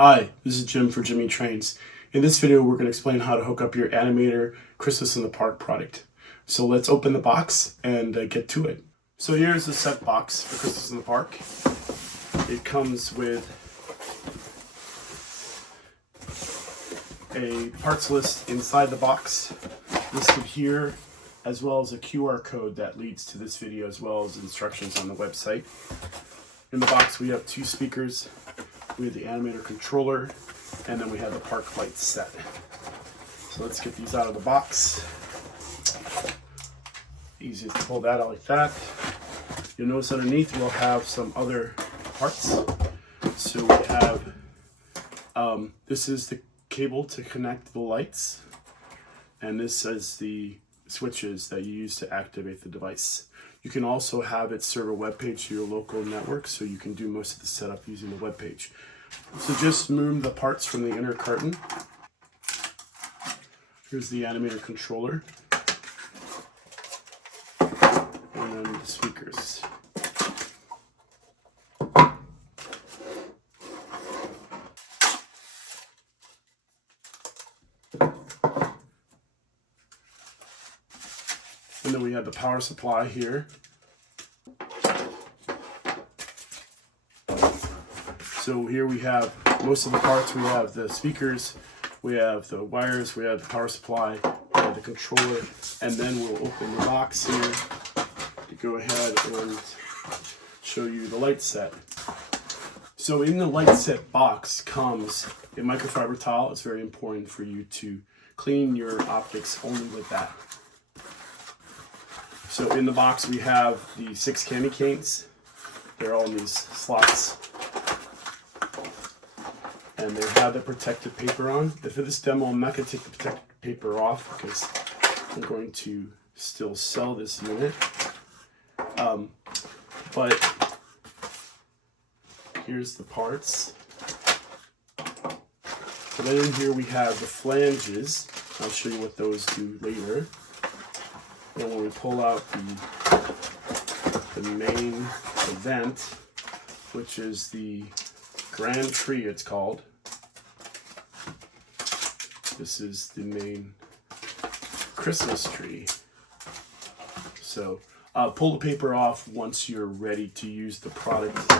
Hi, this is Jim for Jimmy Trains. In this video, we're going to explain how to hook up your Animator Christmas in the Park product. So let's open the box and get to it. So here's the set box for Christmas in the Park. It comes with a parts list inside the box, listed here, as well as a QR code that leads to this video, as well as instructions on the website. In the box, we have two speakers. We have the Animator controller, and then we have the park lights set. So let's get these out of the box. Easy to pull that out like that. You'll notice underneath we'll have some other parts. So we have, this is the cable to connect the lights, and this is the switches that you use to activate the device. You can also have it serve a web page to your local network, so you can do most of the setup using the web page. So just remove the parts from the inner carton. Here's the Animator controller, and then the speakers. And then we have the power supply here. So here we have most of the parts. We have the speakers, we have the wires, we have the power supply, we have the controller, and then we'll open the box here to go ahead and show you the light set. So in the light set box comes a microfiber towel. It's very important for you to clean your optics only with that. So in the box we have the 6 candy canes. They're all in these slots. And they have the protective paper on. For this demo, I'm not going to take the protective paper off because I'm going to still sell this unit. But here's the parts. So then in here we have the flanges. I'll show you what those do later. And when we pull out the main event, which is the Grand Tree, it's called. This is the main Christmas tree. So pull the paper off once you're ready to use the product.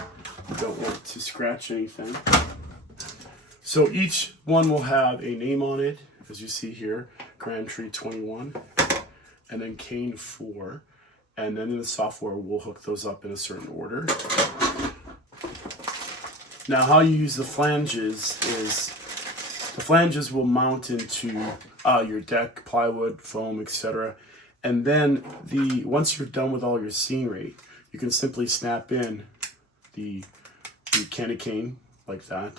You don't want to scratch anything. So each one will have a name on it, as you see here, Grand Tree 21, and then Cane 4. And then in the software, we'll hook those up in a certain order. Now, how you use the flanges is the flanges will mount into your deck, plywood, foam, etc. And then once you're done with all your scenery, you can simply snap in the candy cane like that.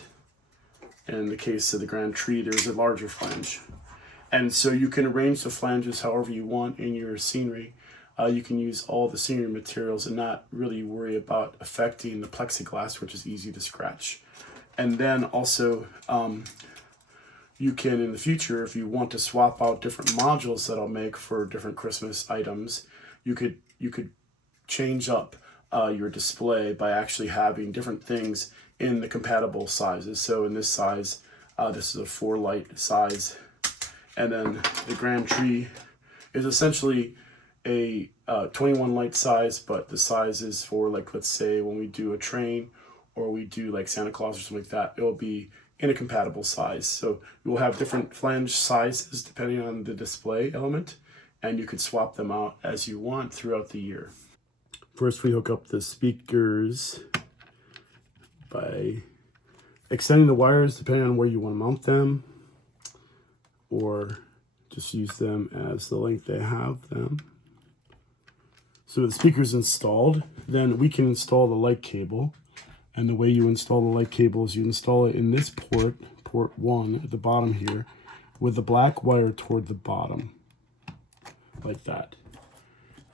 And in the case of the Grand Tree, there's a larger flange. And so you can arrange the flanges however you want in your scenery. You can use all the scenery materials and not really worry about affecting the plexiglass, which is easy to scratch. And then also, you can, in the future, if you want to swap out different modules that I'll make for different Christmas items, you could change up your display by actually having different things in the compatible sizes. So in this size, this is a 4 light size. And then the Grand Tree is essentially a 21 light size, but the size is for, like, let's say when we do a train or we do like Santa Claus or something like that, it will be in a compatible size. So you will have different flange sizes depending on the display element, and you could swap them out as you want throughout the year. First, we hook up the speakers by extending the wires depending on where you want to mount them, or just use them as the length they have them. So the speaker's installed, then we can install the light cable. And the way you install the light cable is you install it in this port 1 at the bottom here, with the black wire toward the bottom, like that.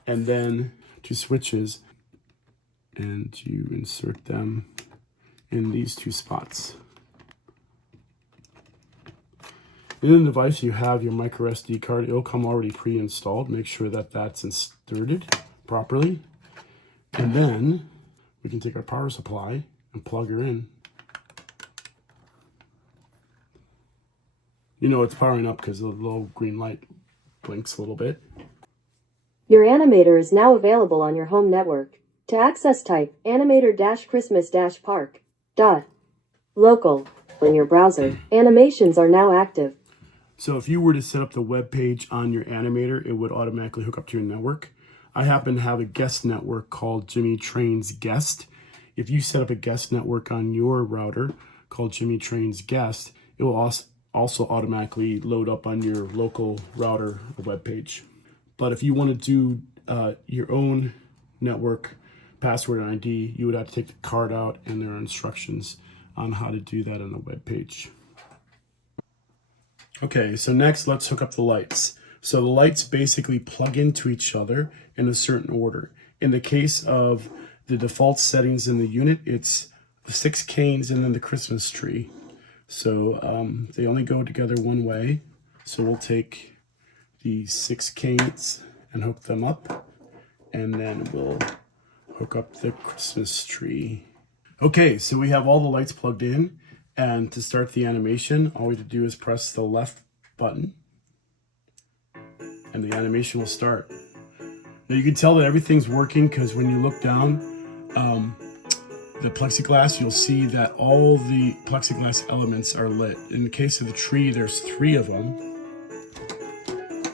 And then 2 switches, and you insert them in these 2 spots. In the device, you have your micro SD card. It'll come already pre-installed. Make sure that that's inserted properly. And then we can take our power supply and plug her in. You know it's powering up because the little green light blinks a little bit. Your Animator is now available on your home network. To access, type Animator-Christmas-Park. Local. In your browser, animations are now active. So if you were to set up the web page on your Animator, it would automatically hook up to your network. I happen to have a guest network called Jimmy Trains Guest. If you set up a guest network on your router called Jimmy Trains Guest, it will also automatically load up on your local router web page. But if you want to do your own network password and ID, you would have to take the card out, and there are instructions on how to do that on the web page. Okay, so next let's hook up the lights. So the lights basically plug into each other in a certain order. In the case of the default settings in the unit, it's the 6 canes and then the Christmas tree. So they only go together one way. So we'll take the 6 canes and hook them up, and then we'll hook up the Christmas tree. Okay, so we have all the lights plugged in, and to start the animation, all we have to do is press the left button, and the animation will start. Now you can tell that everything's working because when you look down the plexiglass, you'll see that all the plexiglass elements are lit. In the case of the tree, there's 3 of them.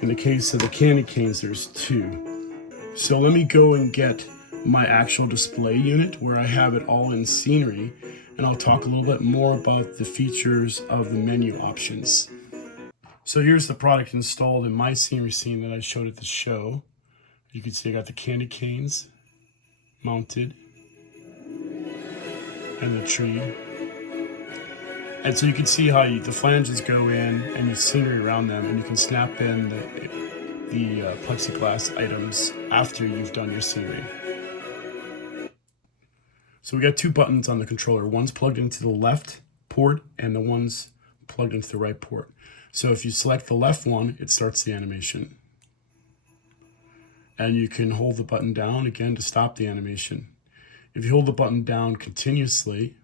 In the case of the candy canes, there's 2. So let me go and get my actual display unit where I have it all in scenery, and I'll talk a little bit more about the features of the menu options. So here's the product installed in my scenery scene that I showed at the show. You can see I got the candy canes mounted and the tree. And so you can see how the flanges go in and your scenery around them, and you can snap in the plexiglass items after you've done your scenery. So we got 2 buttons on the controller. One's plugged into the left port and the one's plugged into the right port. So if you select the left one, it starts the animation. And you can hold the button down again to stop the animation. If you hold the button down continuously,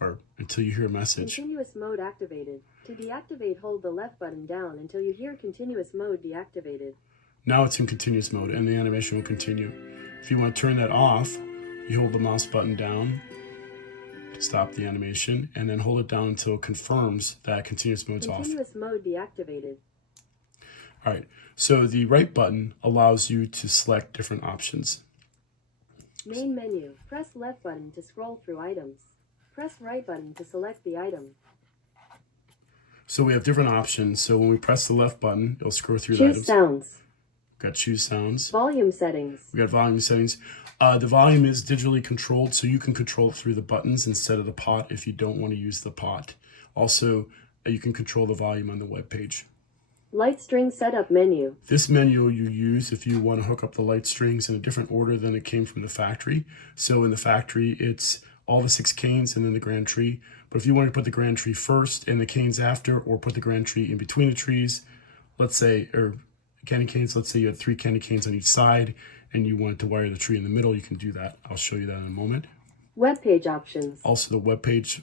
or until you hear a message. Continuous mode activated. To deactivate, hold the left button down until you hear continuous mode deactivated. Now it's in continuous mode and the animation will continue. If you want to turn that off, you hold the mouse button down to stop the animation, and then hold it down until it confirms that continuous mode's off. Continuous mode deactivated. All right, so the right button allows you to select different options. Main menu. Press left button to scroll through items. Press right button to select the item. So we have different options. So when we press the left button, it'll scroll through the items. Choose sounds. We've got choose sounds. Volume settings. We got volume settings. The volume is digitally controlled, so you can control it through the buttons instead of the pot if you don't want to use the pot. Also, you can control the volume on the web page. Light string setup menu. This menu you use if you want to hook up the light strings in a different order than it came from the factory. So in the factory, it's all the 6 canes and then the grand tree. But if you want to put the grand tree first and the canes after, or put the grand tree in between the trees, let's say, or candy canes, let's say you had 3 candy canes on each side and you wanted to wire the tree in the middle, you can do that. I'll show you that in a moment. Web page options. Also, the web page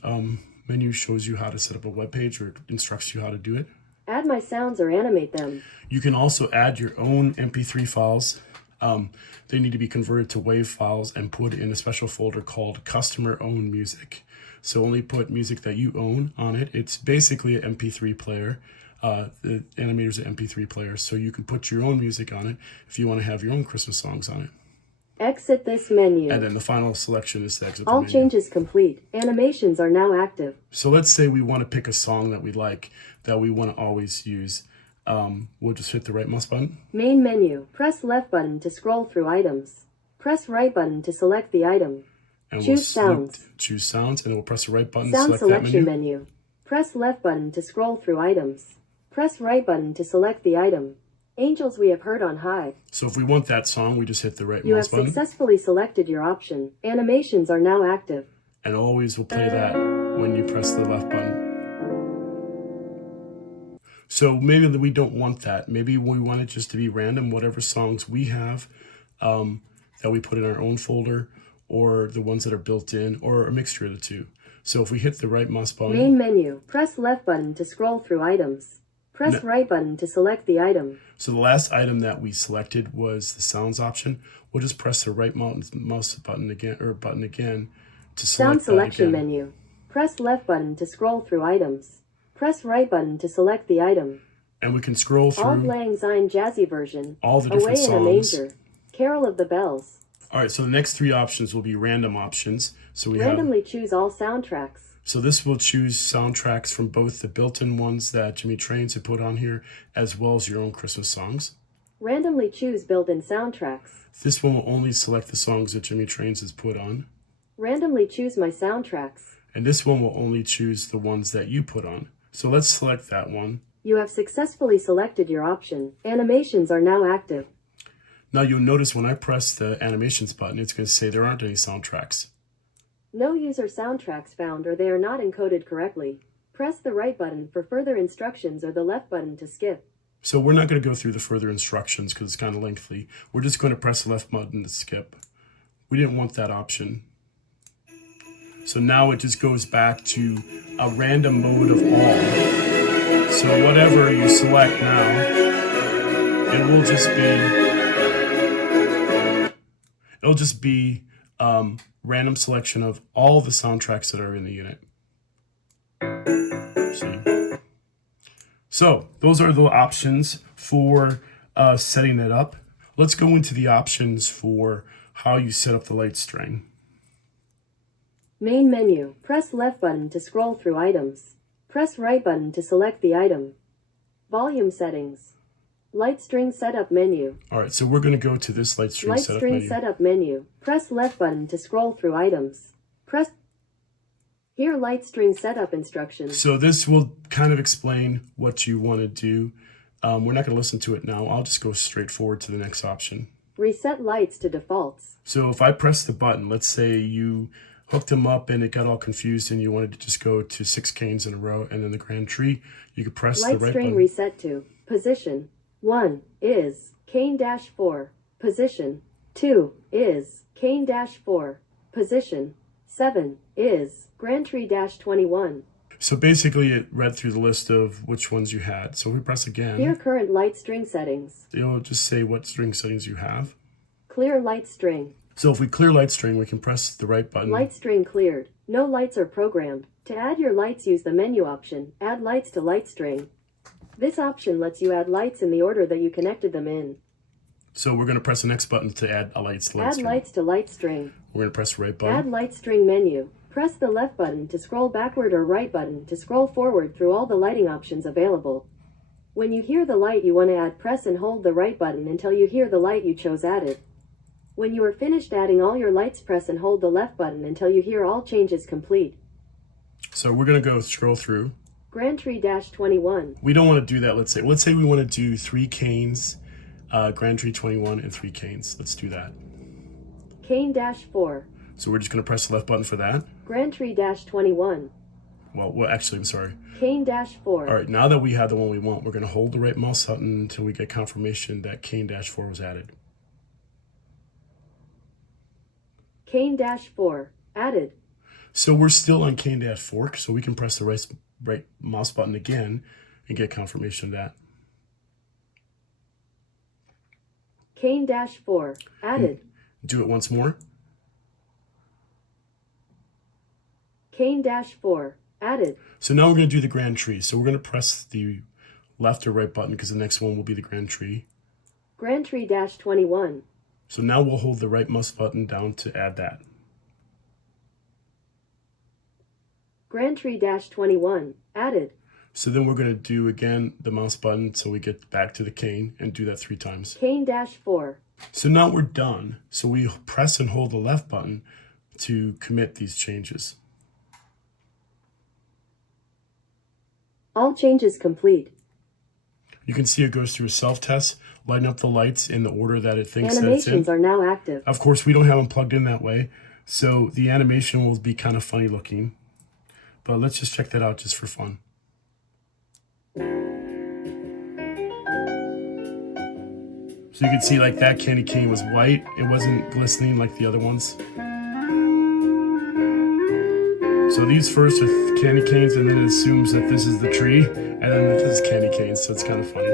menu shows you how to set up a web page, or instructs you how to do it. Add my sounds or animate them. You can also add your own MP3 files. They need to be converted to WAV files and put in a special folder called Customer Owned Music. So only put music that you own on it. It's basically an MP3 player. The Animator's an MP3 player, so you can put your own music on it if you want to have your own Christmas songs on it. Exit this menu. And then the final selection is to exit the All menu. changes complete. Animations are now active. So let's say we want to pick a song that we like, that we want to always use. We'll just hit the right mouse button. Main menu. Press left button to scroll through items. Press right button to select the item. And Choose sounds. Choose sounds, and then we'll press the right button Sound to select that selection menu. menu. Press left button to scroll through items. Press right button to select the item. Angels we have heard on high. So if we want that song, we just hit the right You have mouse button. successfully selected your option. Animations are now active. And always will play that when you press the left button. So maybe we don't want that. Maybe we want it just to be random, whatever songs we have that we put in our own folder, or the ones that are built in, or a mixture of the two. So if we hit the right mouse button. Main menu. Press left button to scroll through items. Press right button to select the item. So the last item that we selected was the sounds option. We'll just press the right mouse button again to select Sound selection that again. menu. Press left button to scroll through items. Press right button to select the item. And we can scroll through Auld Lang Syne jazzy version. all the different Away in a songs. Manger. Carol of the Bells. All right, so the next three options will be random options. So we Randomly choose all soundtracks. So this will choose soundtracks from both the built-in ones that Jimmy Trains had put on here, as well as your own Christmas songs. Randomly choose built-in soundtracks. This one will only select the songs that Jimmy Trains has put on. Randomly choose my soundtracks. And this one will only choose the ones that you put on. So let's select that one. You have successfully selected your option. Animations are now active. Now you'll notice when I press the animations button, it's going to say there aren't any soundtracks. No user soundtracks found or they are not encoded correctly. Press the right button for further instructions or the left button to skip. So we're not going to go through the further instructions because it's kind of lengthy. We're just going to press the left button to skip. We didn't want that option. So now it just goes back to a random mode of all. So whatever you select now, it will just be random selection of all the soundtracks that are in the unit. See? So those are the options for setting it up. Let's go into the options for how you set up the light string. Main menu. Press left button to scroll through items. Press right button to select the item. Volume settings. Light string setup menu. All right, so we're going to go to this light string setup menu. Press left button to scroll through items. Press here light string setup instructions. So this will kind of explain what you want to do. We're not going to listen to it now. I'll just go straight forward to the next option. Reset lights to defaults. So if I press the button, let's say you hooked them up and it got all confused and you wanted to just go to 6 canes in a row and then the grand tree, you could press the right button. Light string reset to position. 1 is cane-4. Position. 2 is cane-4. Position. 7 is grand tree-21. So basically it read through the list of which ones you had. So if we press again, Clear current light string settings. it'll just say what string settings you have. Clear light string. So if we clear light string, we can press the right button. Light string cleared. No lights are programmed. To add your lights, use the menu option, Add lights to light string. This option lets you add lights in the order that you connected them in. So we're going to press the next button to add a lights to light string. Add lights to light string. We're going to press the right button. Add light string menu. Press the left button to scroll backward or right button to scroll forward through all the lighting options available. When you hear the light you want to add, press and hold the right button until you hear the light you chose added. When you are finished adding all your lights, press and hold the left button until you hear all changes complete. So we're going to go scroll through. Grand tree-21. We don't want to do that. Let's say we want to do 3 canes, grand tree 21 and 3 canes. Let's do that. Cane-4. So we're just going to press the left button for that. Grand tree-21. Well, actually, I'm sorry. Cane-4. All right, now that we have the one we want, we're going to hold the right mouse button until we get confirmation that cane-4 was added. Cane-4. Added. So we're still on cane-4, so we can press the right mouse button again and get confirmation of that. Cane-4. Added. Do it once more. Cane-4. Added. So now we're going to do the grand tree. So we're going to press the left or right button because the next one will be the grand tree. Grand tree-21. So now we'll hold the right mouse button down to add that. Grand tree-21. Added. So then we're going to do again the mouse button so we get back to the cane and do that 3 times. Cane-4. So now we're done. So we press and hold the left button to commit these changes. All changes complete. You can see it goes through a self-test, lighting up the lights in the order that it thinks that it's in. Animations are now active. Of course, we don't have them plugged in that way, so the animation will be kind of funny looking. But let's just check that out just for fun. So you can see like that candy cane was white. It wasn't glistening like the other ones. So these first are candy canes, and then it assumes that this is the tree, and then this is candy canes, so it's kind of funny.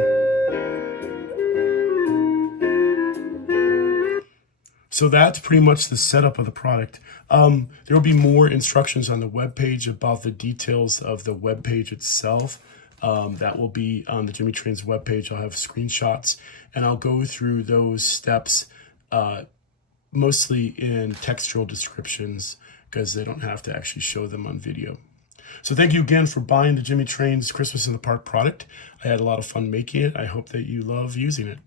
So that's pretty much the setup of the product. There will be more instructions on the webpage about the details of the webpage itself. That will be on the Jimmy Trains webpage. I'll have screenshots, and I'll go through those steps mostly in textual descriptions because they don't have to actually show them on video. So thank you again for buying the Jimmy Trains Christmas in the Park product. I had a lot of fun making it. I hope that you love using it.